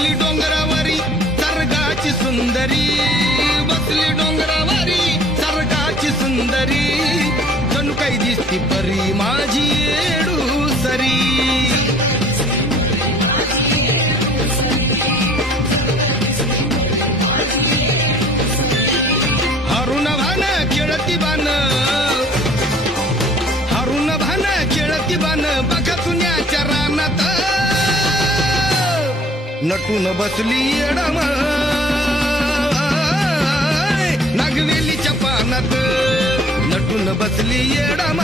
बसली डोंगरावरी सर्गाची सुंदरी, बसली डोंगरावरी सर्गाची सुंदरी, जणू काही दिसती परी माझी येडूसरी. हरुण भान खेळती बान, हरुण भान खेळती बान, बघा चुन्याच्या रानात नटून बसली येडम नागवेलीच्या पानात, नटून बसली येडम.